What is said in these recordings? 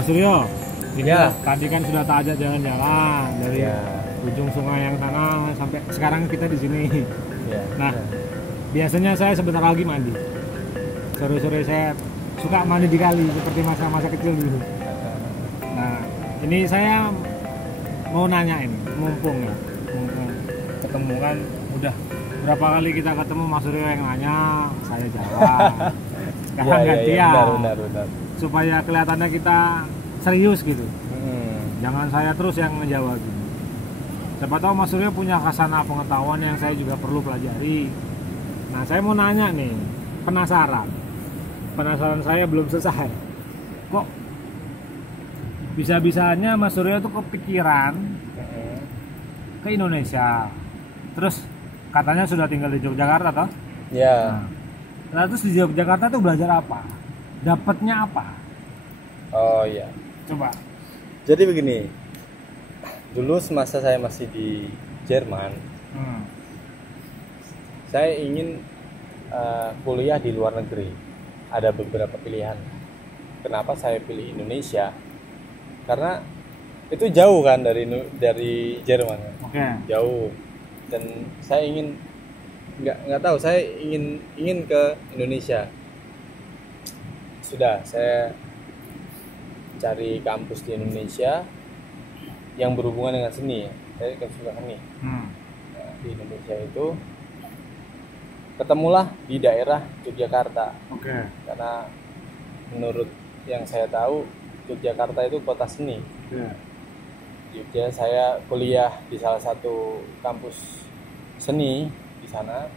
Mas Suryo, ini Ya. tadi kan sudah tak ajak jalan-jalan dari ujung sungai yang sana sampai sekarang kita di sini. Ya. Nah, biasanya saya sebentar lagi mandi. Sore-sore saya suka mandi di kali seperti masa-masa kecil dulu. Nah, ini saya mau nanya ini, mumpung ketemu kan udah berapa kali kita ketemu Mas Suryo yang nanya, saya jawab. Sekarang gantian. Benar. Supaya kelihatannya kita serius gitu. Jangan saya terus yang ngejawab gitu. Siapa tahu Mas Suryo punya khazanah pengetahuan yang saya juga perlu pelajari. Nah, saya mau nanya nih, penasaran saya belum selesai. Kok bisa-bisanya Mas Suryo tuh kepikiran ke Indonesia, terus katanya sudah tinggal di Yogyakarta toh? Ya. Nah, terus di Yogyakarta tuh belajar apa? Dapatnya apa? Oh iya. Coba. Jadi begini. Dulu semasa saya masih di Jerman, saya ingin kuliah di luar negeri. Ada beberapa pilihan. Kenapa saya pilih Indonesia? Karena itu jauh kan dari Jerman. Oke. Jauh. Dan saya ingin nggak tahu, saya ingin ke Indonesia. Sudah, saya cari kampus di Indonesia yang berhubungan dengan seni. Saya suka seni. Nah, di Indonesia itu ketemulah di daerah Yogyakarta. Oke. Karena menurut yang saya tahu, Yogyakarta itu kota seni. Jogja, saya kuliah di salah satu kampus seni di sana.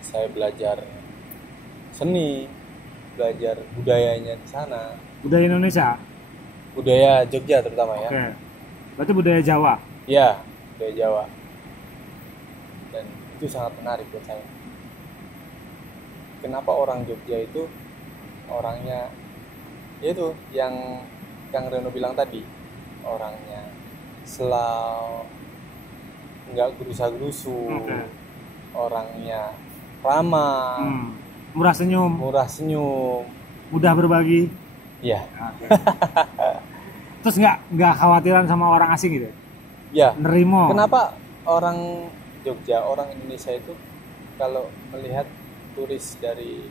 Saya belajar seni, belajar budayanya di sana. Budaya Indonesia? Budaya Jogja terutama ya. Oke. Berarti budaya Jawa? Ya, budaya Jawa. Dan itu sangat menarik buat saya. Kenapa orang Jogja itu orangnya, yaitu yang Kang Reno bilang tadi, orangnya slow, nggak gerusa-gerusu, orangnya ramah, murah senyum, mudah berbagi. Ya. Terus nggak khawatiran sama orang asing gitu? Ya. Nerimo. Kenapa orang Jogja, orang Indonesia itu kalau melihat turis dari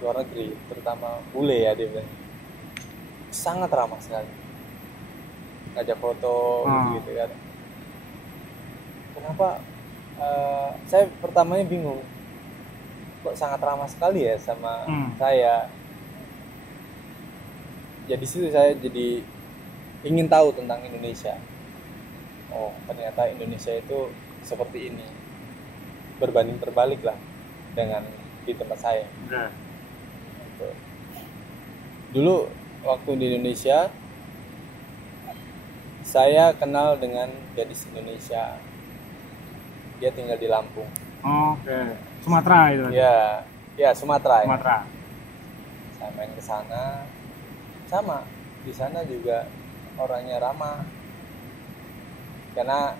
luar negeri, terutama bule ya, dia bilang sangat ramah sekali, ngajak foto gitu kan. Kenapa? Saya pertamanya bingung, kok sangat ramah sekali ya sama saya. Jadi situ saya jadi ingin tahu tentang Indonesia. Oh, ternyata Indonesia itu seperti ini, berbanding terbalik lah dengan di tempat saya. Gitu. Dulu waktu di Indonesia, saya kenal dengan gadis Indonesia. Dia tinggal di Lampung. Oke. Sumatera itu. Ya Sumatera. Sumatera. Saya main ke sana, sama di sana juga orangnya ramah. Karena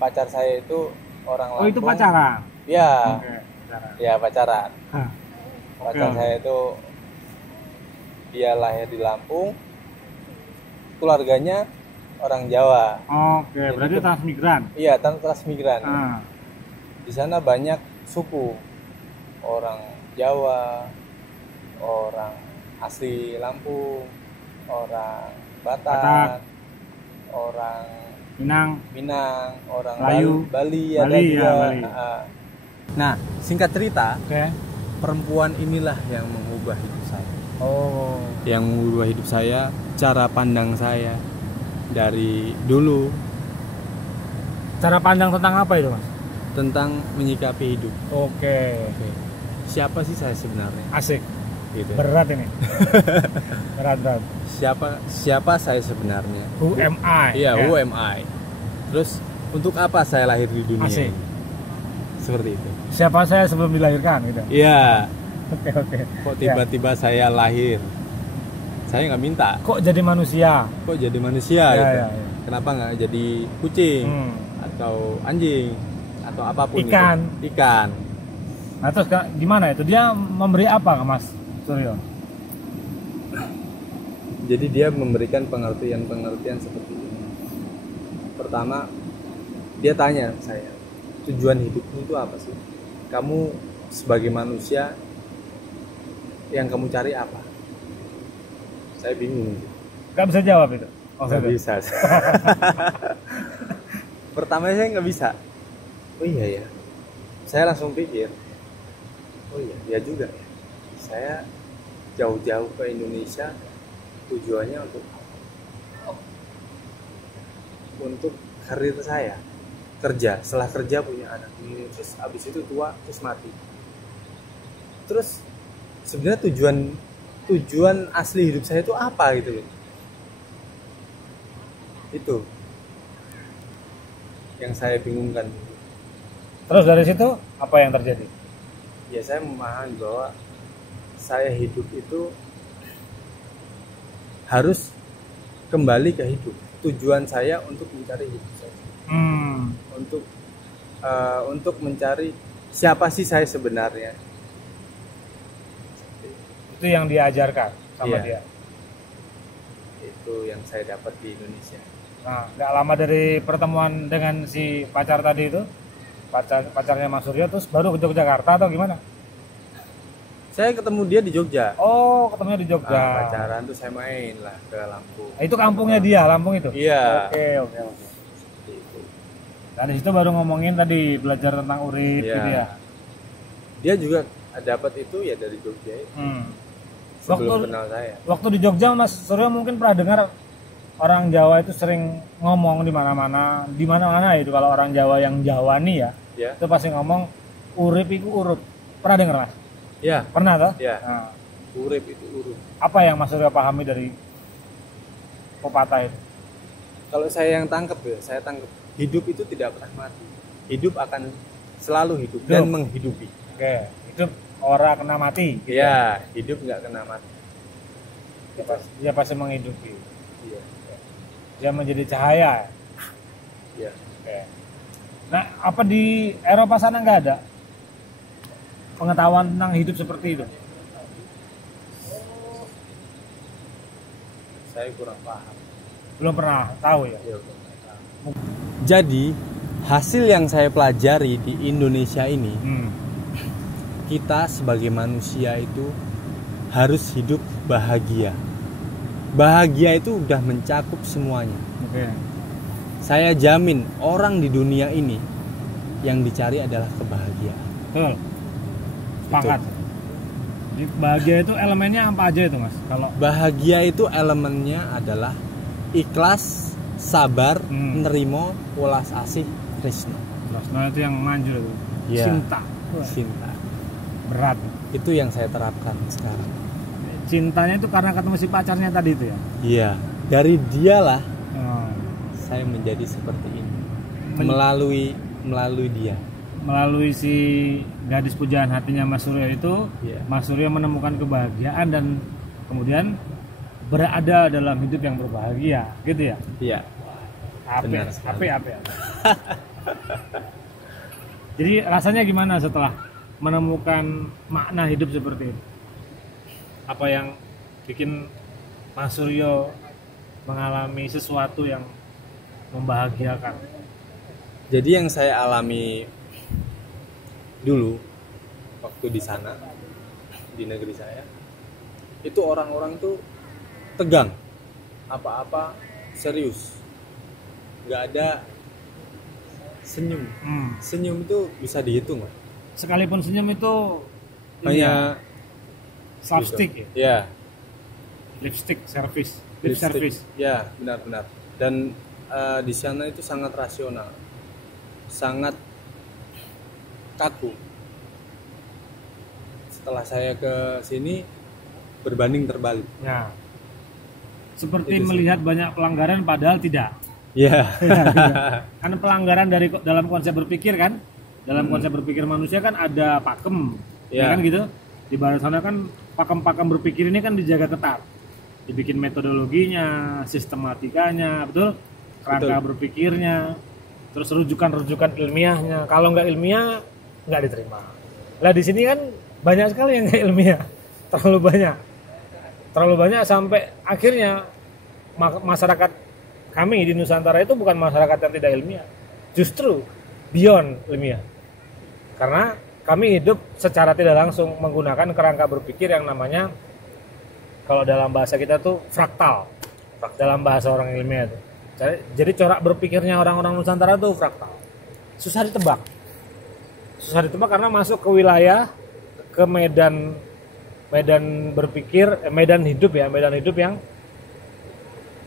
pacar saya itu orang Lampung. Oh, itu pacaran? Ya. Oke, pacaran. Ya, pacaran. Pacar Oke. saya itu dia lahir di Lampung, keluarganya orang Jawa. Oke, berarti transmigran. Iya, transmigran. Di sana banyak suku, orang Jawa, orang asli Lampung, orang Batak, orang Minang, orang Melayu. Bali Bali, ada juga. ya, Bali. Nah, singkat cerita, Oke. perempuan inilah yang mengubah hidup saya. Oh. Yang mengubah hidup saya, cara pandang saya dari dulu. Cara pandang tentang apa itu, Mas? Tentang menyikapi hidup. Oke. Siapa sih saya sebenarnya? Asik. Gitu. Berat ini. berat. Siapa saya sebenarnya? Who am I? Iya, who am I? Terus untuk apa saya lahir di dunia Asik. ini? Seperti itu. Siapa saya sebelum dilahirkan gitu. Iya. Oke. Kok tiba-tiba saya lahir? Saya nggak minta. Kok jadi manusia? Gitu. Ya. Kenapa nggak jadi kucing atau anjing atau apapun? Ikan. Ikan. Nah, terus gimana itu? Dia memberi apa, Mas Suryo? Jadi dia memberikan pengertian seperti ini. Pertama, dia tanya saya, tujuan hidupmu itu apa sih? Kamu sebagai manusia yang kamu cari apa? Saya bingung. Gak bisa jawab itu? Nggak bisa. Pertama saya nggak bisa. Oh iya ya. Saya langsung pikir, oh iya, ya juga ya. Saya jauh-jauh ke Indonesia tujuannya untuk karir saya, kerja. Setelah kerja punya anak, terus abis itu tua, terus mati. Terus sebenarnya tujuan asli hidup saya itu apa gitu loh. Itu yang saya bingungkan. Terus dari situ apa yang terjadi? Ya saya memahami bahwa saya hidup itu harus kembali ke hidup. Tujuan saya untuk mencari hidup saya. Untuk mencari siapa sih saya sebenarnya. Itu yang diajarkan sama dia. Itu yang saya dapat di Indonesia. Nah, nggak lama dari pertemuan dengan si pacar tadi itu, pacarnya Mas Suryo, terus baru ke Yogyakarta atau gimana? Saya ketemu dia di Jogja. Oh, ketemunya di Jogja. Pacaran tuh saya main lah ke Lampung. Itu kampungnya dia, Lampung itu? Iya. Oke. Nah, di situ baru ngomongin tadi belajar tentang urip gitu ya. Dia juga dapat itu ya dari Jogja itu. Sebelum kenal saya. Waktu di Jogja Mas Suryo mungkin pernah dengar orang Jawa itu sering ngomong di mana-mana itu kalau orang Jawa yang Jawani ya. Itu pasti ngomong urip itu urup. Pernah dengar Mas? Ya. Pernah toh? Ya. Nah, urip itu urup. apa yang Mas Suryo pahami dari pepatah itu? Kalau saya yang tangkep hidup itu tidak pernah mati. Hidup akan selalu hidup dan menghidupi. Oke, hidup orang kena mati. Gitu. Ya, hidup nggak kena mati. Dia pasti menghidupi. Iya. Dia menjadi cahaya. Iya. Oke. Nah, apa di Eropa sana nggak ada pengetahuan tentang hidup seperti itu? Saya kurang paham. Belum pernah tahu ya? Iya, jadi hasil yang saya pelajari di Indonesia ini, kita sebagai manusia itu harus hidup bahagia. Bahagia itu udah mencakup semuanya. Oke. Saya jamin orang di dunia ini yang dicari adalah kebahagiaan. Betul. Sepakat. Jadi bahagia itu elemennya apa aja itu Mas? Kalau bahagia itu elemennya adalah ikhlas, sabar, nerimo, welas asih, tresna. Tresna itu yang manjur itu. Ya. Cinta. Berat. Itu yang saya terapkan sekarang. Cintanya itu karena ketemu si pacarnya tadi itu ya? Iya. Dari dialah saya menjadi seperti ini. Melalui dia. Melalui si gadis pujaan hatinya Mas Suryo itu, Mas Suryo menemukan kebahagiaan dan kemudian berada dalam hidup yang berbahagia, gitu ya? Iya. Apa. Jadi rasanya gimana setelah menemukan makna hidup seperti itu? Apa yang bikin Mas Suryo mengalami sesuatu yang membahagiakan? Jadi yang saya alami dulu waktu di sana, di negeri saya, itu orang-orang tuh tegang, apa-apa serius, nggak ada senyum. Senyum itu bisa dihitung kan? Sekalipun senyum itu hanya slapstick gitu. Ya. Lip service. Ya, benar-benar. Dan di sana itu sangat rasional, sangat kaku. Setelah saya ke sini berbanding terbalik. Ya. Seperti itu melihat banyak pelanggaran padahal tidak. Ya. Karena pelanggaran dalam konsep berpikir kan, dalam konsep berpikir manusia kan ada pakem, ya kan gitu. Di barat sana kan pakem-pakem berpikir ini kan dijaga ketat, dibikin metodologinya, sistematikanya, betul, kerangka berpikirnya, terus rujukan ilmiahnya. Kalau nggak ilmiah nggak diterima. Lah di sini kan banyak sekali yang nggak ilmiah. terlalu banyak sampai akhirnya masyarakat kami di Nusantara itu bukan masyarakat yang tidak ilmiah, justru beyond ilmiah, karena kami hidup secara tidak langsung menggunakan kerangka berpikir yang namanya, kalau dalam bahasa kita tuh fraktal, dalam bahasa orang ilmiah itu. Jadi corak berpikirnya orang-orang Nusantara tuh fraktal, susah ditebak karena masuk ke wilayah, ke medan berpikir, medan hidup yang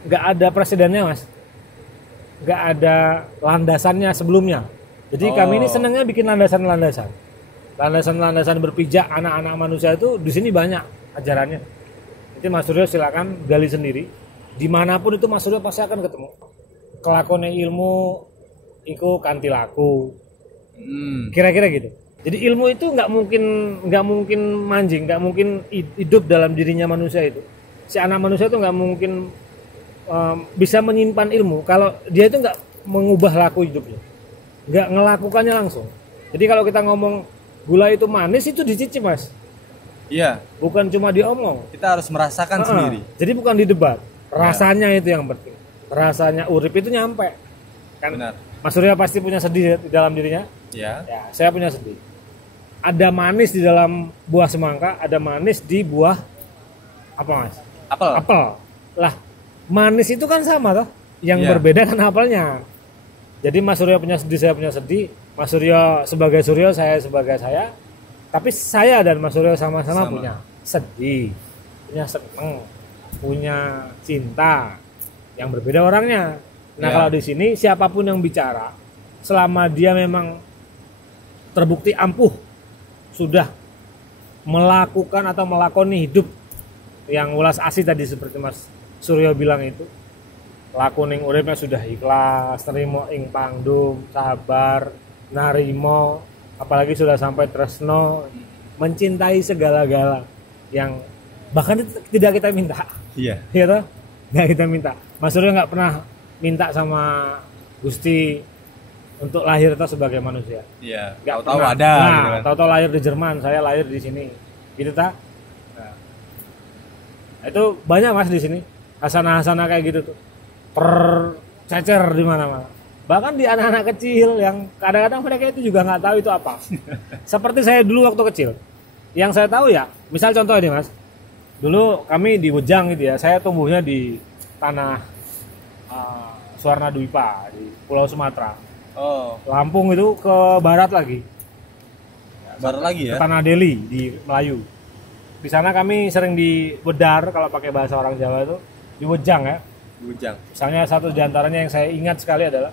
nggak ada presidennya mas, nggak ada landasannya sebelumnya. Jadi kami ini senangnya bikin landasan berpijak anak-anak manusia itu di sini banyak ajarannya. Nanti Mas Suryo silakan gali sendiri. Dimanapun itu Mas Suryo pasti akan ketemu. Kelakuannya ilmu iku kanthi laku. Kira-kira gitu. Jadi ilmu itu nggak mungkin manjing, nggak mungkin hidup dalam dirinya manusia itu. Si anak manusia itu nggak mungkin bisa menyimpan ilmu kalau dia itu nggak mengubah laku hidupnya, nggak ngelakukannya langsung. Jadi kalau kita ngomong gula itu manis, itu dicicip mas. Iya. Bukan cuma diomong. Kita harus merasakan sendiri. Jadi bukan didebat. Rasanya itu yang penting. Rasanya urip itu nyampe. Kan? Benar. Mas Surya pasti punya sedih di dalam dirinya. Iya. Ya, saya punya sedih. Ada manis di dalam buah semangka, ada manis di buah apa mas? Apel. Lah, manis itu kan sama toh. Yang berbeda kan apelnya. Jadi Mas Surya punya sedih, saya punya sedih. Mas Suryo sebagai Suryo, saya sebagai saya. Tapi saya dan Mas Suryo sama-sama punya sedih, punya seneng, punya cinta. Yang berbeda orangnya. Nah kalau di sini siapapun yang bicara, selama dia memang terbukti ampuh sudah melakukan atau melakoni hidup yang ulas asih tadi seperti Mas Suryo bilang itu, lakuning uripnya sudah ikhlas, terima ing pangdum, sabar, narimo, apalagi sudah sampai tresno, mencintai segala-gala yang bahkan tidak kita minta. Iya. Iya toh? Nggak kita minta. Mas Suryo nggak pernah minta sama Gusti untuk lahir itu sebagai manusia. Iya. Tahu-tahu ada. Nah, gitu kan. Tahu-tahu lahir di Jerman, saya lahir di sini. Gitu ta? Nah, itu banyak mas di sini. Hasanah-hasanah kayak gitu tuh. Tercecer di mana-mana. Bahkan di anak-anak kecil yang kadang-kadang mereka itu juga nggak tahu itu apa. Seperti saya dulu waktu kecil. Yang saya tahu ya, misal contoh ini mas. Dulu kami di Wejang gitu ya. Saya tumbuhnya di tanah Suwarna Dwipa di Pulau Sumatera. Oh. Lampung itu ke barat lagi. Barat lagi ya? Ke Tanah Deli di Melayu. Di sana kami sering diwedar kalau pakai bahasa orang Jawa itu di Wejang ya. Wejang. Misalnya satu di antaranya yang saya ingat sekali adalah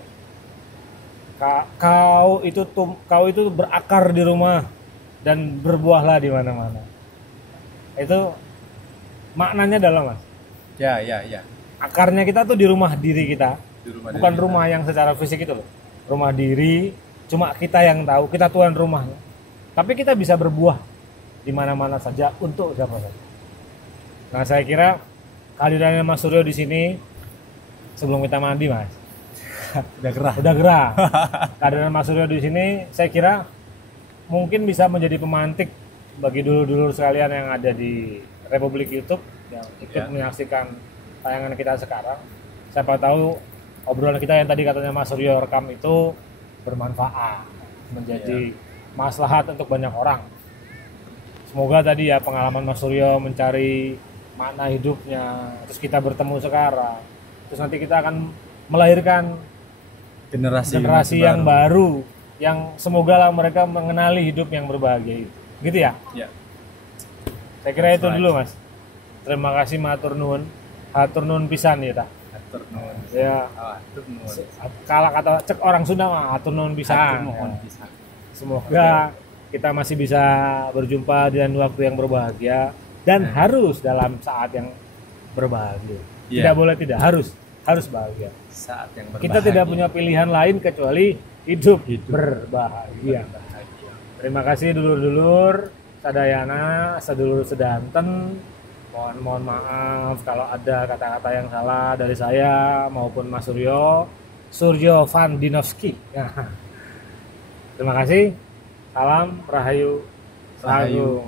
kau itu berakar di rumah dan berbuahlah di mana-mana. Itu maknanya adalah mas. Ya. Akarnya kita tuh di rumah diri kita, bukan rumah yang secara fisik itu loh. Rumah diri, cuma kita yang tahu, kita tuan rumahnya. Tapi kita bisa berbuah di mana-mana saja untuk siapa saja. Nah saya kira kehadirannya Mas Suryo di sini sebelum kita mandi mas. Udah gerah. Kehadiran Mas Suryo di sini saya kira mungkin bisa menjadi pemantik bagi dulur-dulur sekalian yang ada di Republik YouTube yang ikut menyaksikan tayangan kita sekarang. Siapa tahu obrolan kita yang tadi katanya Mas Suryo rekam itu bermanfaat, menjadi maslahat untuk banyak orang. Semoga tadi ya pengalaman Mas Suryo mencari makna hidupnya, terus kita bertemu sekarang, terus nanti kita akan melahirkan generasi yang baru, yang semoga lah mereka mengenali hidup yang berbahagia itu, gitu ya? Ya. Saya kira itu dulu mas. Terima kasih matur nuwun, hatur nuwun pisan ya tak? Hatur nuwun. Ya. Hatur nuwun. Kalau kata cek orang Sunda mah hatur nuwun pisan. Semoga kita masih bisa berjumpa dengan waktu yang berbahagia dan harus dalam saat yang berbahagia. Tidak boleh tidak, harus bahagia. Saat yang berbahagia. Kita tidak punya pilihan lain kecuali hidup berbahagia. Terima kasih dulur-dulur sadayana, sedulur sedanten. Mohon maaf kalau ada kata-kata yang salah dari saya maupun Mas Suryo Vandinovski. Terima kasih. Salam Rahayu. Rahayu.